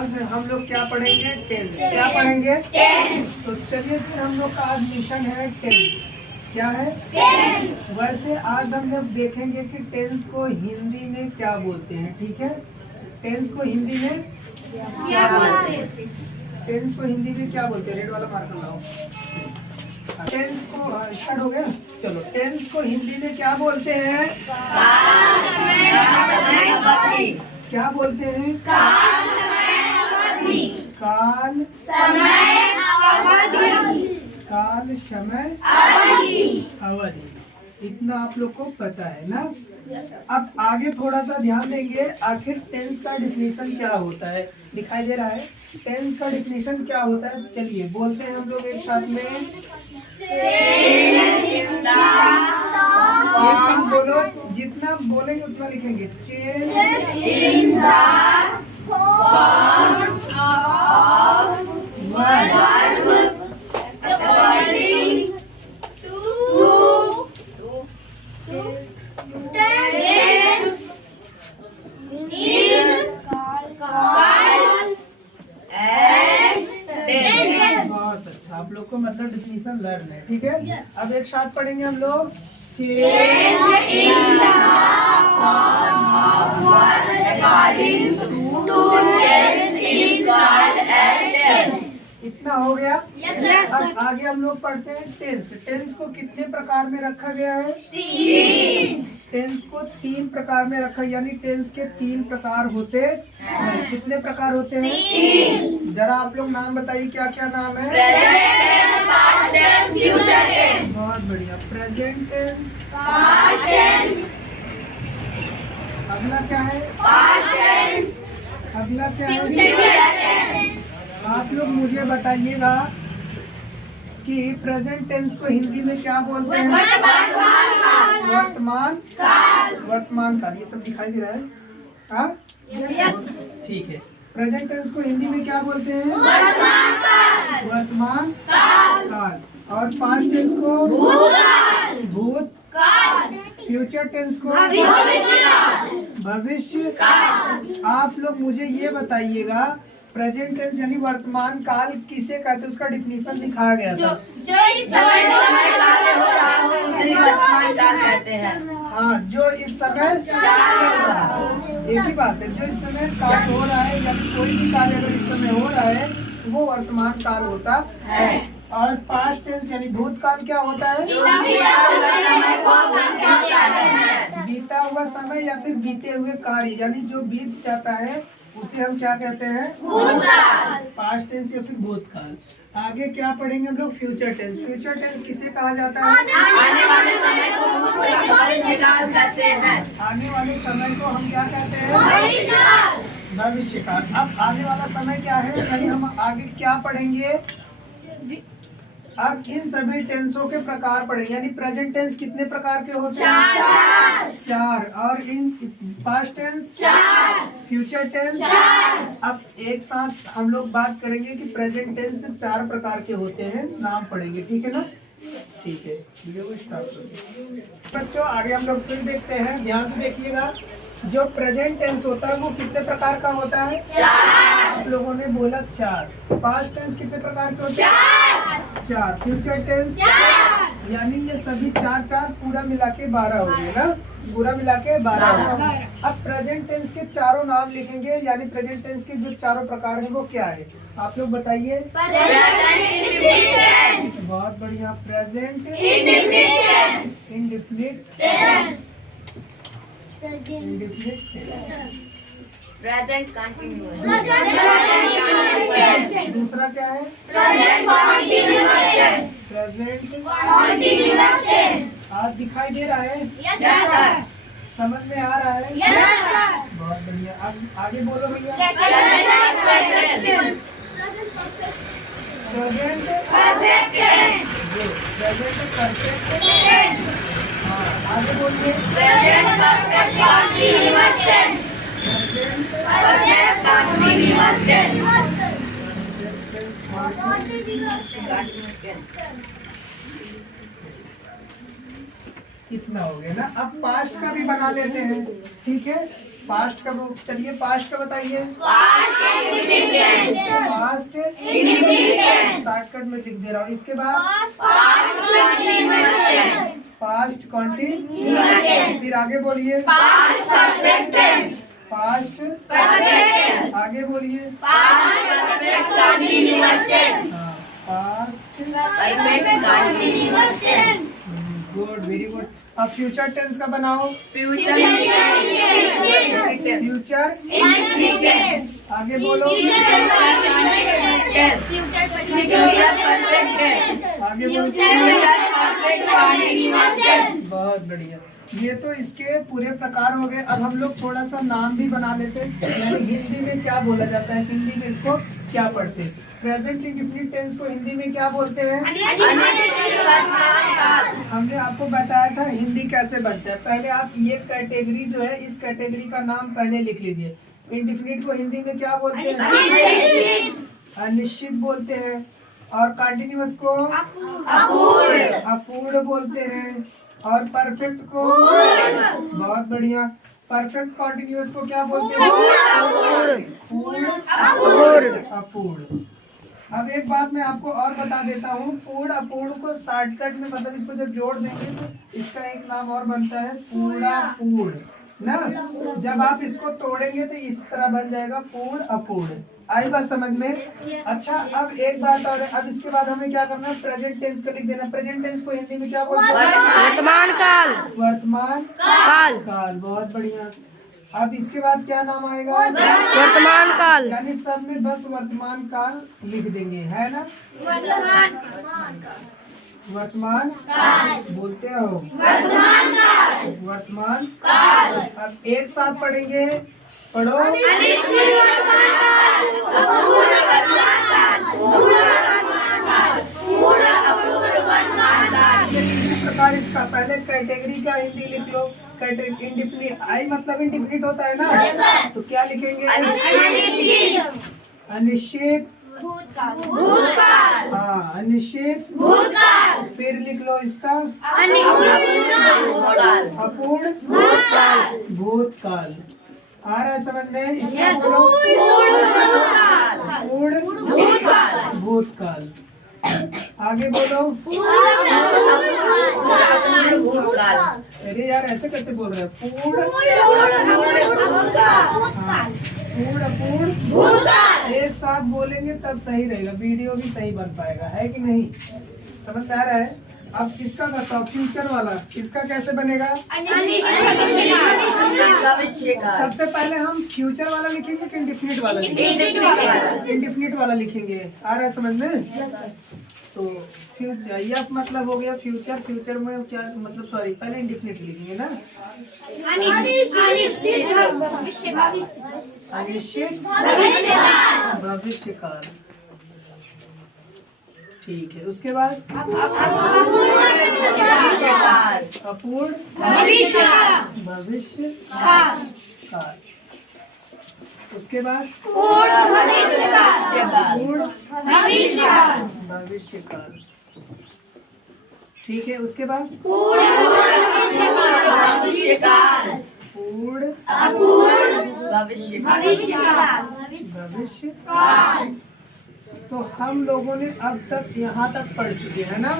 आज हम लोग क्या पढ़ेंगे? टेंस। क्या पढ़ेंगे? टेंस। तो चलिए फिर हम लोग का आज मिशन है टेंस। क्या है? टेंस। वैसे आज हम लोग देखेंगे कि टेंस को हिंदी में क्या बोलते हैं। ठीक है, टेंस को हिंदी में क्या बोलते हैं? टेंस को हिंदी में क्या बोलते हैं? रेड वाला मार्कर लाओ। टेंस को स्टार्ट हो गया। चलो, टेंस को हिंदी में क्या बोलते हैं? क्या बोलते हैं? काल समय अवधि। इतना आप लोग को पता है ना। अब आगे थोड़ा सा ध्यान देंगे, आखिर टेंस का डिफिनीशन क्या होता है। दिखाई दे रहा है टेंस का डिफिनीशन क्या होता है? चलिए बोलते हैं हम लोग एक साथ में। एक साथ बोलो, जितना बोलेंगे उतना लिखेंगे। Change in the form of verb according to tense in बहुत अच्छा, आप लोग को मतलब डिफिनीशन लर्न है। ठीक है, अब एक साथ पढ़ेंगे हम लोग। Change in the form of verb according to tense is called as tense. इतना हो गया। अब आगे हम लोग पढ़ते हैं टेंस। टेंस को कितने प्रकार में रखा गया है? 3। टेंस को 3 प्रकार में रखा, यानी टेंस के 3 प्रकार होते हैं। कितने प्रकार होते हैं? 3। जरा आप लोग नाम बताइए, क्या क्या नाम है? Present tense, past tense, future tense. बहुत बढ़िया। Present tense, past tense. अगला क्या है? Past tense. अगला क्या है? Future tense. आप लोग मुझे बताइएगा कि प्रेजेंट टेंस को हिंदी में क्या बोलते हैं? वर्तमान काल। वर्तमान काल। ये सब दिखाई दे रहा है? हाँ, ठीक है। प्रेजेंट टेंस को हिंदी में क्या बोलते हैं? वर्तमान काल। वर्तमान काल। और पास्ट टेंस को भूत काल। फ्यूचर टेंस को भविष्य काल। आप लोग मुझे ये बताइएगा, प्रेजेंट टेंस यानी वर्तमान काल किसे कहते हैं? उसका डिफिनीशन लिखा गया था। जो इस समय कार्य हो रहा हो उसे वर्तमान काल कहते हैं। हाँ, जो इस समय चल रहा है। एक ही बात है, जो इस समय कार्य हो रहा है, या कोई भी कार्य अगर इस समय हो रहा है वो वर्तमान काल होता है। और पास्ट टेंस यानी भूतकाल क्या होता है? बीता हुआ समय या फिर बीते हुए कार्य, यानी जो बीत जाता है उसे हम क्या कहते हैं? भूतकाल। पास्ट टेंस या फिर भूतकाल। आगे क्या पढ़ेंगे हम लोग? Future tense. फ्यूचर टेंस किसे कहा जाता है? आने वाले समय को भविष्यकाल कहते हैं। आने वाले समय को हम क्या कहते हैं? भविष्यकाल। अब आने वाला समय क्या है, यानी हम आगे क्या पढ़ेंगे? अब इन सभी टेंसों के प्रकार पढ़ेंगे, यानी प्रेजेंट टेंस कितने प्रकार के होते हैं? 4। और in past tense 4। Future tense 4। अब एक साथ हम लोग बात करेंगे कि प्रेजेंट टेंस 4 प्रकार के होते हैं, नाम पढ़ेंगे। ठीक है ना? ठीक है, वीडियो को स्टार्ट करिए। बच्चों आगे हम लोग फिर देखते हैं, ध्यान से देखिएगा। जो प्रेजेंट टेंस होता है वो कितने प्रकार का होता है? 4। आप लोगों ने बोला 4। पास्ट टेंस कितने प्रकार के होते हैं? 4। Future tense 4। यानी ये सभी 4 पूरा मिला के 12 हो गए ना। पूरा मिला के 12 हो गए। अब प्रेजेंट टेंस के चारों नाम लिखेंगे, यानी प्रेजेंट टेंस के जो चारों प्रकार हैं वो क्या है? आप लोग बताइए। बहुत बढ़िया। Present indefinite present continuous. दूसरा क्या है? प्रेजेंट आज दिखाई दे रहा है? समझ में आ रहा है? बहुत बढ़िया। अब आगे बोलो भैया। Present perfect. हाँ, आगे बोलिए। Present perfect continuous tense. Perfect continuous tense. इतना हो गया ना। अब पास्ट का भी बना लेते हैं। ठीक है, पास्ट का चलिए पास्ट का बताइए। पास्ट पास्ट शॉर्टकट में लिख दे रहा हूँ। इसके बाद पास्ट कॉन्टिन्यूअस, फिर आगे बोलिए पास्ट, आगे बोलिए पास्ट, गुड, वेरी गुड। अब फ्यूचर टेंस का बनाओ। फ्यूचर, आगे बोलो आगे बोलो। बहुत बढ़िया। ये तो इसके पूरे प्रकार हो गए। अब हम लोग थोड़ा सा नाम भी बना लेते हैं, यानी हिंदी में क्या बोला जाता है, हिंदी में इसको क्या पढ़ते हैं। प्रेजेंट इंडेफिनिट टेंस को हिंदी में क्या बोलते हैं? हमने आपको बताया था हिंदी कैसे बनता है। पहले आप ये कैटेगरी जो है, इस कैटेगरी का नाम पहले लिख लीजिए। इंडेफिनिट को हिंदी में क्या बोलते हैं? अनिश्चित बोलते हैं। और कंटिन्यूअस को अपूर्ण बोलते हैं। और परफेक्ट को, बहुत बढ़िया, परफेक्ट कॉन्टिन्यूअस को क्या बोलते हैं? अपूर्ण। अब एक बात मैं आपको और बता देता हूँ, पूर्ण अपूर्ण को शॉर्टकट में, मतलब इसको जब जोड़ देंगे तो इसका एक नाम और बनता है पूरा पूर्ण ना। जब आप इसको तोड़ेंगे तो इस तरह बन जाएगा पूर्ण अपूर्ण। आई बात समझ में? अच्छा, अब एक बात और है। अब इसके बाद हमें क्या करना है? प्रेजेंट टेंस का लिख देना। प्रेजेंट टेंस को हिंदी में क्या बोलते हैं? वर्तमान काल, वर्तमान काल, बहुत बढ़िया। अब इसके बाद क्या नाम आएगा? वर्तमान काल, यानी सब में बस वर्तमान काल लिख देंगे, है ना? वर्तमान बोलते रहो, वर्तमान काल। अब एक साथ पढ़ेंगे, पढ़ो। इसी प्रकार इसका पहले कैटेगरी का हिंदी लिख लो। इंडिफिनिट, आई मतलब इंडिफिनिट होता है ना, तो क्या लिखेंगे? अनिश्चित, हाँ अनिश्चित। फिर लिख लो इसका अपूर्ण भूतकाल। आ रहा है समझ में? इसका बोलो अपूर्ण भूतकाल। आगे बोलो। अरे यार ऐसे कैसे बोल रहे हैं? पूर्ण अपूर्ण एक साथ बोलेंगे तब सही रहेगा, वीडियो भी सही बन पाएगा, है कि नहीं? समझ में आ रहा है? अब इसका बताओ, फ्यूचर वाला, इसका कैसे बनेगा? सबसे पहले हम फ्यूचर वाला लिखेंगे कि इंडेफिनिट वाला लिखेंगे? इंडेफिनिट वाला लिखेंगे। आ रहा है समझ में? तो फ्यूचर, यह मतलब हो गया फ्यूचर। फ्यूचर में क्या मतलब, सॉरी, पहले इंडेफिनिट लिखेंगे ना। अनिश्चित भविष्यकाल, ठीक है। उसके बाद अपूर्ण भविष्य काल। उसके बाद पूर्ण भविष्य काल, ठीक है। उसके बाद पूर्ण भविष्य काल। तो हम लोगों ने अब तक यहाँ तक पढ़ चुके हैं ना।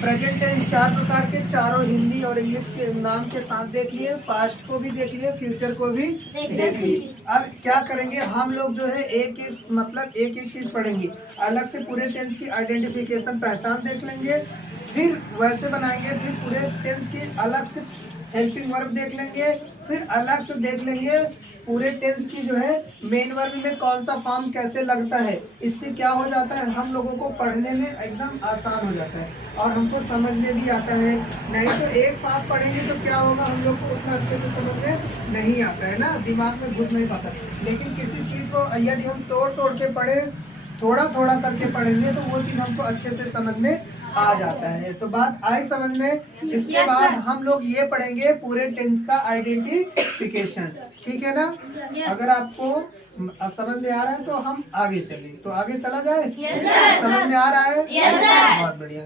प्रेजेंट टेंस 4 प्रकार के, चारों हिंदी और इंग्लिश के नाम के साथ देख लिए, पास्ट को भी देख लिए, फ्यूचर को भी देख लिए। अब क्या करेंगे हम लोग जो है एक एक चीज पढ़ेंगे। अलग से पूरे टेंस की आइडेंटिफिकेशन, पहचान देख लेंगे, फिर वैसे बनाएंगे, फिर पूरे टेंस की अलग से हेल्पिंग वर्ब देख लेंगे, फिर अलग से देख लेंगे पूरे टेंस की जो है मेन वर्ब में कौन सा फॉर्म कैसे लगता है। इससे क्या हो जाता है, हम लोगों को पढ़ने में एकदम आसान हो जाता है और हमको समझ में भी आता है। नहीं तो एक साथ पढ़ेंगे तो क्या होगा, हम लोग को उतना अच्छे से समझ में नहीं आता है ना, दिमाग में घुस नहीं पाता। लेकिन किसी चीज़ को यदि हम तोड़ के पढ़े, थोड़ा थोड़ा करके पढ़ेंगे तो वो चीज़ हमको अच्छे से समझ में आ जाता है। तो बात आई समझ में? इसके बाद हम लोग ये पढ़ेंगे पूरे टेंस का आइडेंटिफिकेशन, ठीक है ना? अगर आपको समझ में आ रहा है तो हम आगे चलें, तो आगे चला जाए। समझ में आ रहा है? बहुत बढ़िया।